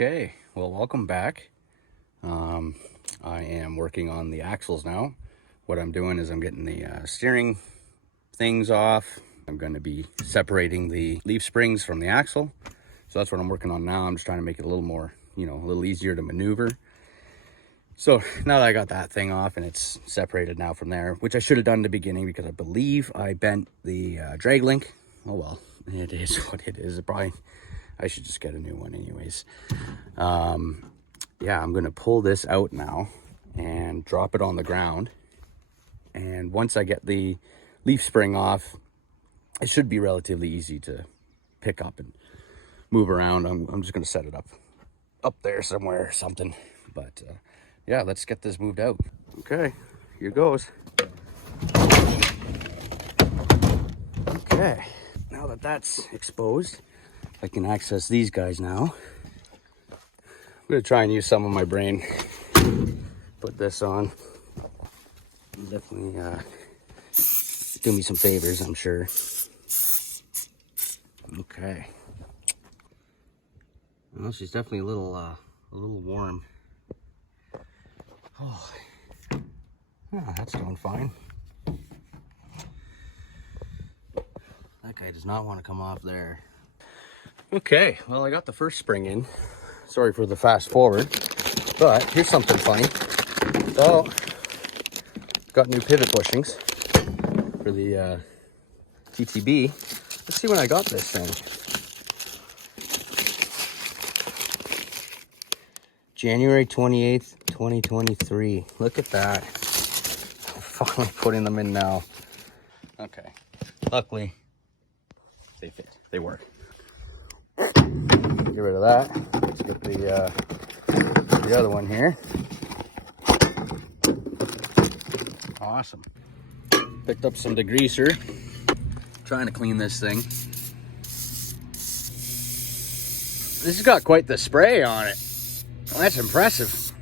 Okay, well, welcome back. I am working on the axles now. What I'm doing is I'm getting the steering things off. I'm going to be separating the leaf springs from the axle. So that's what I'm working on now. I'm just trying to make it a little more, a little easier to maneuver. So now that I got that thing off and it's separated now from there, which I should have done in the beginning because I believe I bent the drag link. Oh well, it is what it is. I should just get a new one anyways. Yeah, I'm gonna pull this out now and drop it on the ground. And once I get the leaf spring off, it should be relatively easy to pick up and move around. I'm just gonna set it up there somewhere or something. But yeah, let's get this moved out. Okay, here goes. Okay, now that that's exposed, I can access these guys now. I'm gonna try and use some of my brain. Put this on. Definitely do me some favors, I'm sure. Okay. Well, she's definitely a little warm. Oh, yeah, that's going fine. That guy does not want to come off there. Okay, well, I got the first spring in. Sorry for the fast forward, but here's something funny. So, got new pivot bushings for the TTB. Let's see when I got this thing. January 28th, 2023. Look at that. I'm finally putting them in now. Okay. Luckily, they fit. They work. Get rid of that. Let's get the other one here. Awesome. Picked up some degreaser. Trying to clean this thing. This has got quite the spray on it. Well, that's impressive.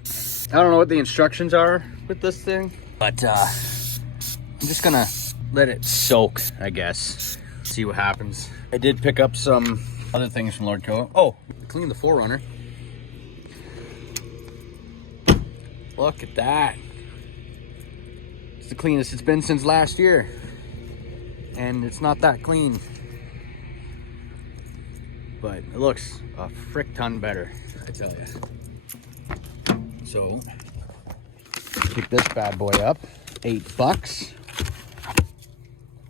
I don't know what the instructions are with this thing, but I'm just gonna let it soak, I guess. See what happens. I did pick up some other things from Lord Co. Oh, clean the Forerunner. Look at that. It's the cleanest it's been since last year. And it's not that clean. But it looks a frick ton better, I tell you. So, pick this bad boy up. $8.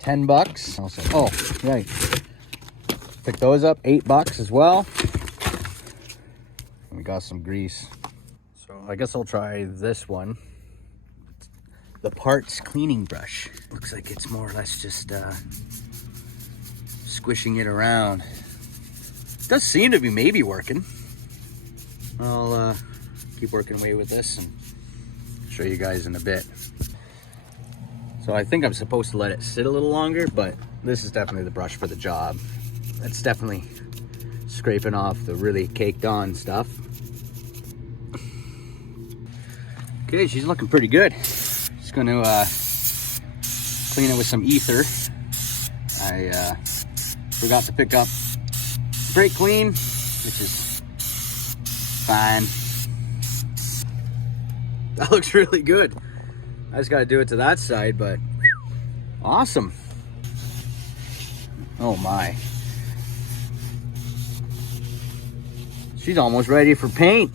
$10. Also, oh, right. Pick those up, $8 as well. And we got some grease. So I guess I'll try this one. The parts cleaning brush. Looks like it's more or less just squishing it around. It does seem to be maybe working. I'll keep working away with this and show you guys in a bit. So I think I'm supposed to let it sit a little longer, but this is definitely the brush for the job. It's definitely scraping off the really caked on stuff. Okay, she's looking pretty good. Just going to clean it with some ether. I forgot to pick up brake clean, which is fine. That looks really good. I just got to do it to that side, but awesome. Oh my. She's almost ready for paint.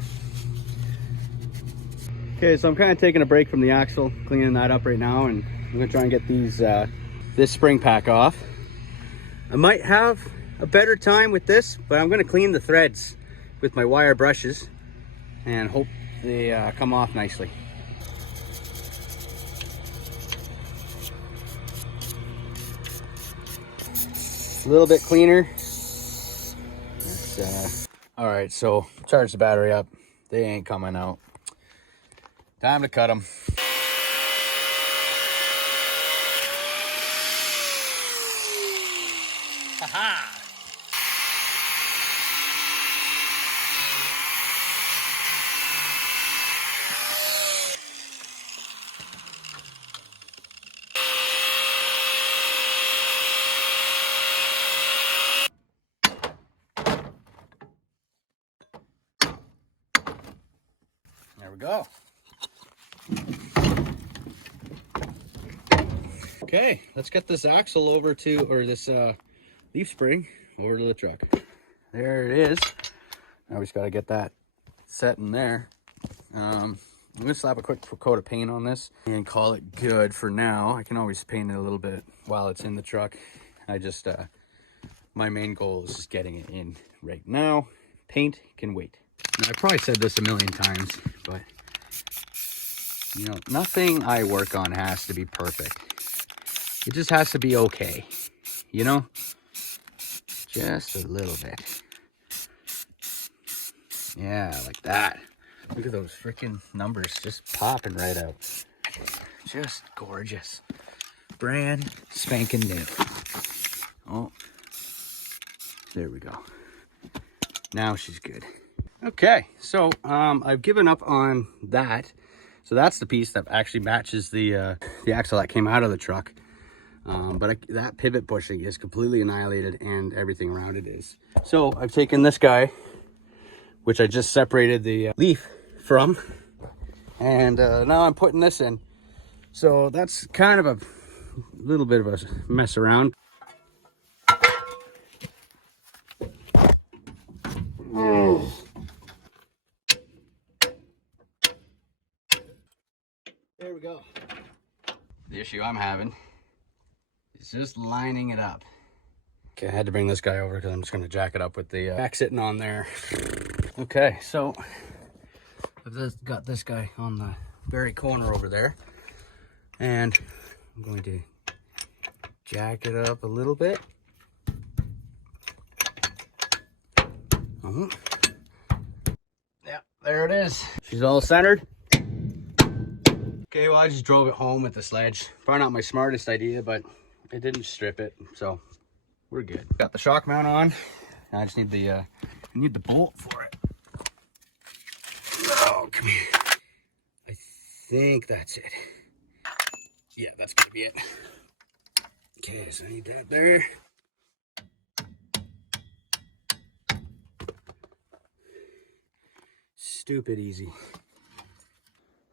Okay, so I'm kind of taking a break from the axle, cleaning that up right now, and I'm gonna try and get these this spring pack off. I might have a better time with this, but I'm gonna clean the threads with my wire brushes and hope they come off nicely. A little bit cleaner. All right, so charge the battery up. They ain't coming out. Time to cut them. Ha-ha! Okay, let's get this axle over to, or this leaf spring over to the truck. There it is. Now we just got to get that set in there. I'm gonna slap a quick coat of paint on this and call it good for now. I can always paint it a little bit while it's in the truck. I just my main goal is just getting it in right now. Paint can wait. Now, I probably said this a million times, but you know, nothing I work on has to be perfect. It just has to be okay, you know, just a little bit. Yeah, like that. Look at those freaking numbers just popping right out. Just gorgeous. Brand spanking new. Oh, there we go. Now she's good. Okay, so I've given up on that. So that's the piece that actually matches the axle that came out of the truck. But that pivot bushing is completely annihilated and everything around it is. So I've taken this guy, which I just separated the leaf from, and now I'm putting this in. So that's kind of a little bit of a mess around. There we go. The issue I'm having is just lining it up. Okay, I had to bring this guy over because I'm just going to jack it up with the back sitting on there. Okay, so I've got this guy on the very corner over there, and I'm going to jack it up a little bit. Yeah, there it is. She's all centered. Okay, well, I just drove it home with the sledge. Probably not my smartest idea, but it didn't strip it, so we're good. Got the shock mount on. I just need the bolt for it. Oh, come here. I think that's it. Yeah, that's gonna be it. Okay, so I need that there. Stupid easy.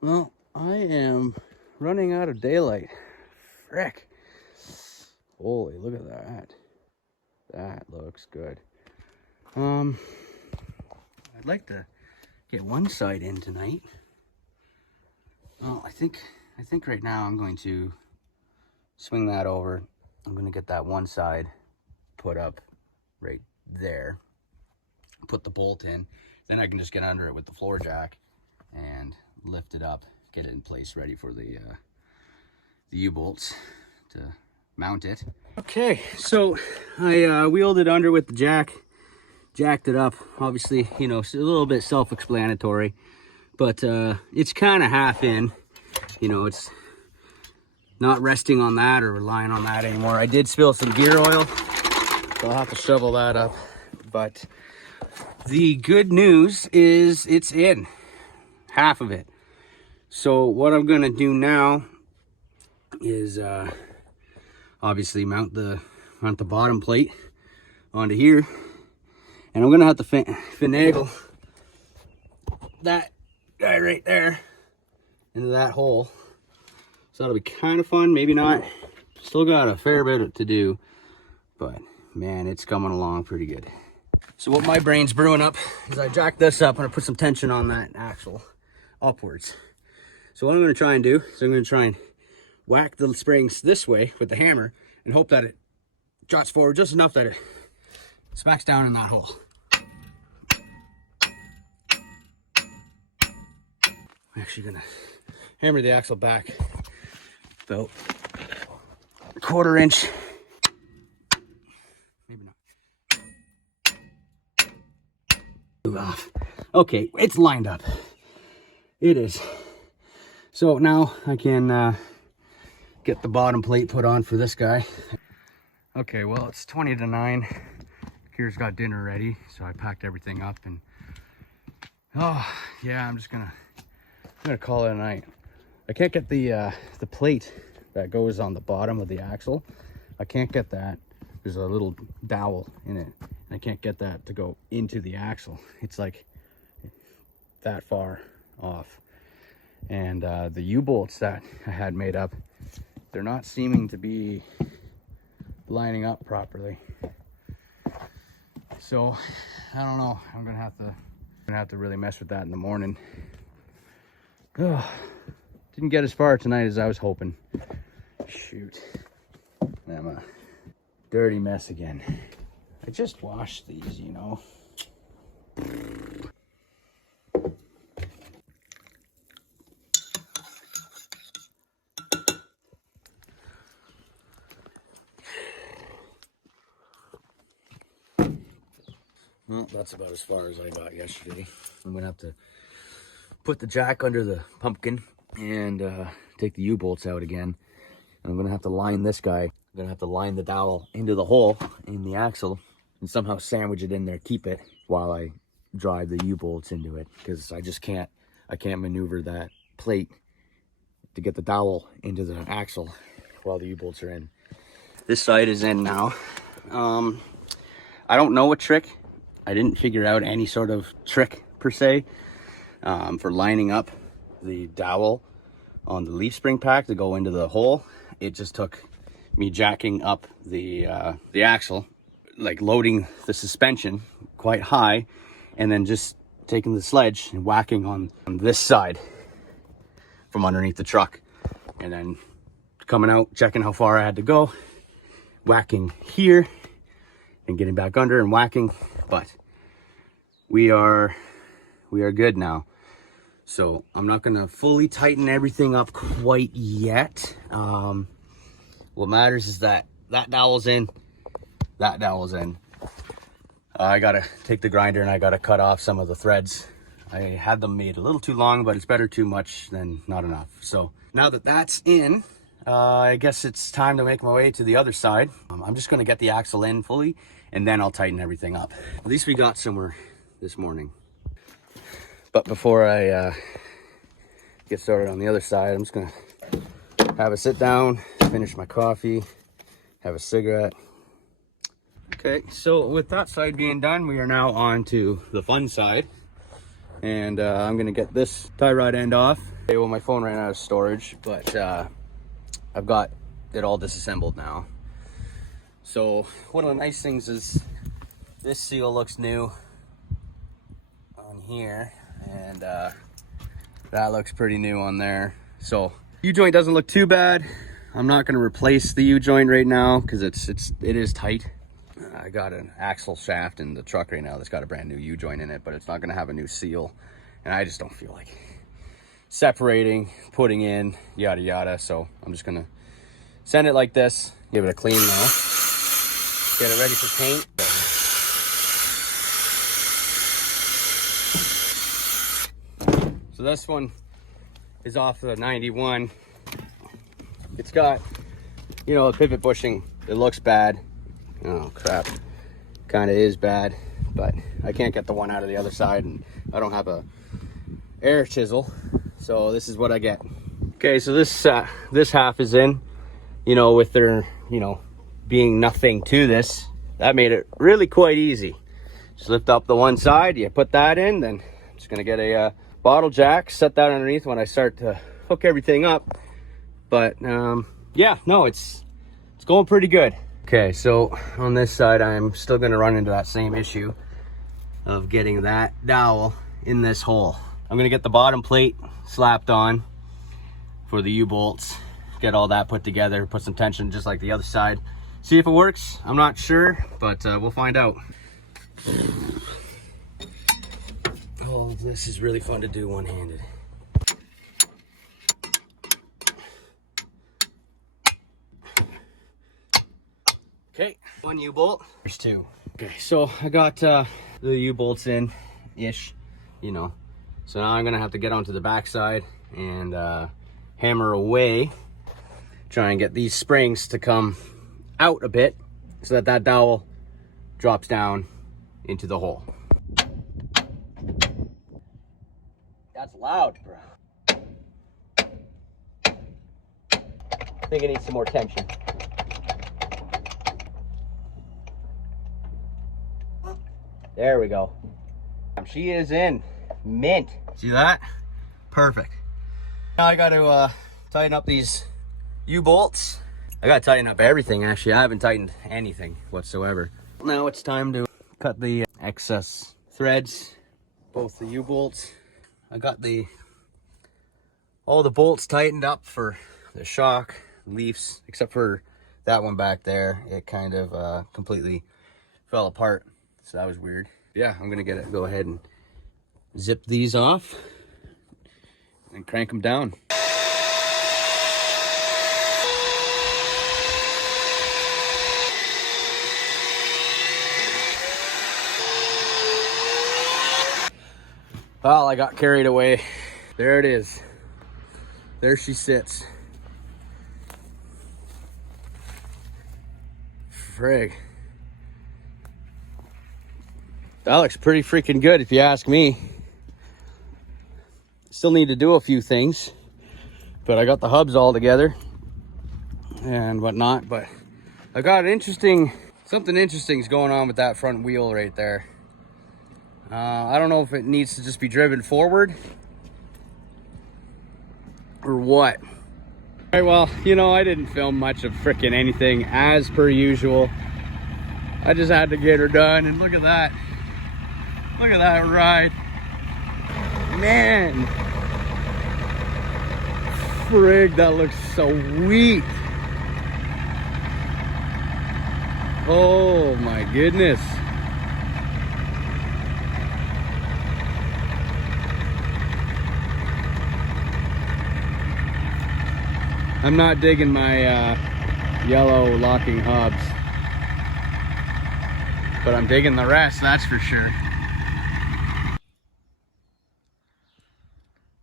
Well, I am running out of daylight. Frick. Holy, look at that. That looks good. I'd like to get one side in tonight. Well, I think right now I'm going to swing that over. I'm going to get that one side put up right there. Put the bolt in. Then I can just get under it with the floor jack and lift it up, get it in place, ready for the U-bolts to mount it. Okay, so I wheeled it under with the jack, jacked it up. Obviously, you know, it's a little bit self-explanatory, but it's kind of half in. You know, it's not resting on that or relying on that anymore. I did spill some gear oil, so I'll have to shovel that up. But the good news is it's in, half of it. So what I'm gonna do now is obviously mount the bottom plate onto here, and I'm gonna have to finagle that guy right there into that hole. So that'll be kind of fun, maybe not. Still got a fair bit to do, but man, it's coming along pretty good. So what my brain's brewing up is I jack this up and I put some tension on that axle upwards. So what I'm going to try and do is I'm going to try and whack the springs this way with the hammer and hope that it jots forward just enough that it smacks down in that hole. I'm actually going to hammer the axle back about a 1/4 inch. Maybe not. Move off. Okay, it's lined up. It is. So now I can get the bottom plate put on for this guy. Okay, well, it's 20 to 9. Kira's got dinner ready, so I packed everything up, and oh yeah, I'm gonna call it a night. I can't get the plate that goes on the bottom of the axle. I can't get that. There's a little dowel in it, and I can't get that to go into the axle. It's like that far off. And the U-bolts that I had made up they're not seeming to be lining up properly. So I don't know. I'm gonna have to really mess with that in the morning. Ugh. Didn't get as far tonight as I was hoping. Shoot. I'm a dirty mess again. I just washed these, you know. Well, that's about as far as I got yesterday. I'm gonna have to put the jack under the pumpkin and take the U-bolts out again. I'm gonna have to line this guy. I'm gonna have to line the dowel into the hole in the axle and somehow sandwich it in there, keep it while I drive the U-bolts into it, because I can't maneuver that plate to get the dowel into the axle while the U-bolts are in. This side is in now. I don't know a trick. I didn't figure out any sort of trick per se for lining up the dowel on the leaf spring pack to go into the hole. It just took me jacking up the axle, like loading the suspension quite high, and then just taking the sledge and whacking on this side from underneath the truck, and then coming out, checking how far I had to go, whacking here and getting back under and whacking. But we are good now. So I'm not gonna fully tighten everything up quite yet. What matters is that dowel's in, that dowel's in. I gotta take the grinder and I gotta cut off some of the threads. I had them made a little too long, but it's better too much than not enough. So now that that's in, I guess it's time to make my way to the other side. I'm just gonna get the axle in fully and then I'll tighten everything up. At least we got somewhere this morning. But before I get started on the other side, I'm just gonna have a sit down, finish my coffee, have a cigarette. Okay, so with that side being done, we are now on to the fun side. And I'm gonna get this tie rod end off. Okay, well, my phone ran out of storage, but I've got it all disassembled now. So one of the nice things is this seal looks new on here, and that looks pretty new on there. So U-joint doesn't look too bad. I'm not gonna replace the U-joint right now because it is tight. I got an axle shaft in the truck right now that's got a brand new U-joint in it, but it's not gonna have a new seal, and I just don't feel like separating, putting in, yada yada. So I'm just gonna send it like this, give it a clean now, get it ready for paint. So this one is off the 91. It's got, you know, the pivot bushing. It looks bad. Oh crap, kind of is bad, but I can't get the one out of the other side, and I don't have a air chisel, so this is what I get. Okay, so this half is in, you know, with there, you know, being nothing to this, that made it really quite easy. Just lift up the one side, you put that in, then I'm just gonna get a bottle jack, set that underneath when I start to hook everything up. But yeah, no, it's going pretty good. Okay, so on this side, I'm still gonna run into that same issue of getting that dowel in this hole. I'm gonna get the bottom plate slapped on for the U-bolts, get all that put together, put some tension just like the other side. See if it works. I'm not sure, but we'll find out. Oh, this is really fun to do one-handed. Okay, one U-bolt. There's two. Okay, so I got the U-bolts in-ish, you know. So now I'm gonna have to get onto the backside and hammer away, try and get these springs to come out a bit so that that dowel drops down into the hole. That's loud, bro. I think it needs some more tension. There we go. She is in mint. See that? Perfect. Now I got to tighten up these U-bolts. I gotta tighten up everything, actually. I haven't tightened anything whatsoever. Now it's time to cut the excess threads, both the U-bolts. I got all the bolts tightened up for the shock, leafs, except for that one back there. It kind of completely fell apart, so that was weird. Yeah, I'm gonna go ahead and zip these off and crank them down. Well, I got carried away. There it is. There she sits. Frig. That looks pretty freaking good if you ask me. Still need to do a few things, but I got the hubs all together and whatnot. But I got something interesting is going on with that front wheel right there. I don't know if it needs to just be driven forward or what. All right, well, you know, I didn't film much of frickin' anything as per usual. I just had to get her done, and look at that. Look at that ride. Man. Frig, that looks so sweet. Oh my goodness. I'm not digging my yellow locking hubs, but I'm digging the rest, that's for sure.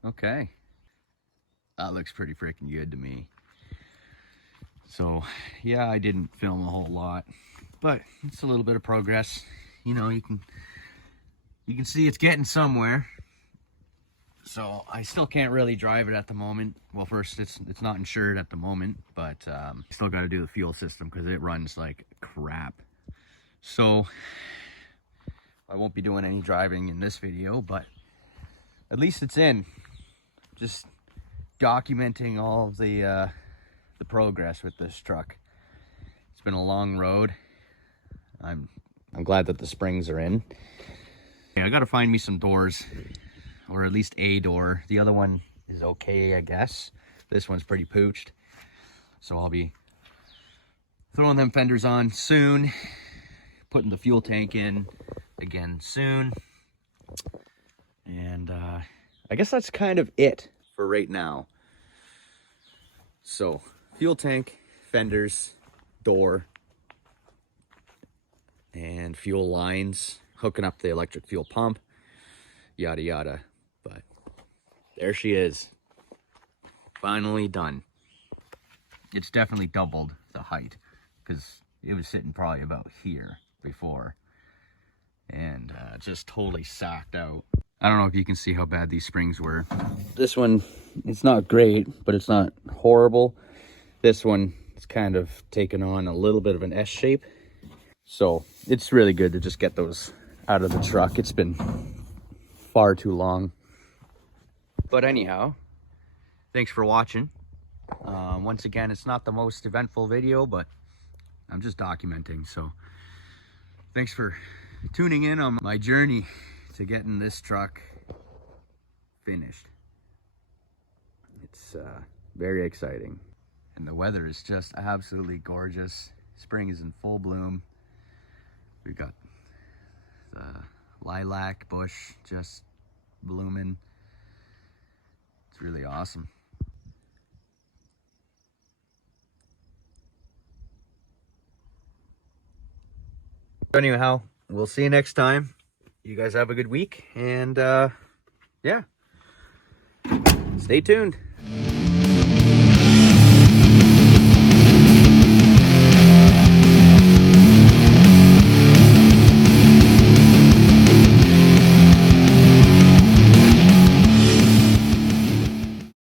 Okay, that looks pretty freaking good to me. So yeah, I didn't film a whole lot, but it's a little bit of progress. You know, you can see it's getting somewhere. So I still can't really drive it at the moment. Well, first, it's not insured at the moment, but still got to do the fuel system because it runs like crap. So I won't be doing any driving in this video, but at least it's in. Just documenting all of the progress with this truck. It's been a long road. I'm glad that the springs are in. Yeah, I got to find me some doors. Or at least a door. The other one is okay, I guess. This one's pretty pooched. So I'll be throwing them fenders on soon. Putting the fuel tank in again soon. And I guess that's kind of it for right now. So, fuel tank, fenders, door, and fuel lines. Hooking up the electric fuel pump. Yada yada. But there she is, finally done. It's definitely doubled the height because it was sitting probably about here before, and just totally sacked out. I don't know if you can see how bad these springs were. This one, it's not great, but it's not horrible. This one is kind of taken on a little bit of an S shape, so it's really good to just get those out of the truck. It's been far too long. But anyhow, thanks for watching. Once again, it's not the most eventful video, but I'm just documenting. So thanks for tuning in on my journey to getting this truck finished. It's very exciting. And the weather is just absolutely gorgeous. Spring is in full bloom. We've got the lilac bush just blooming. It's really awesome. Anyhow, we'll see you next time. You guys have a good week, and yeah, stay tuned.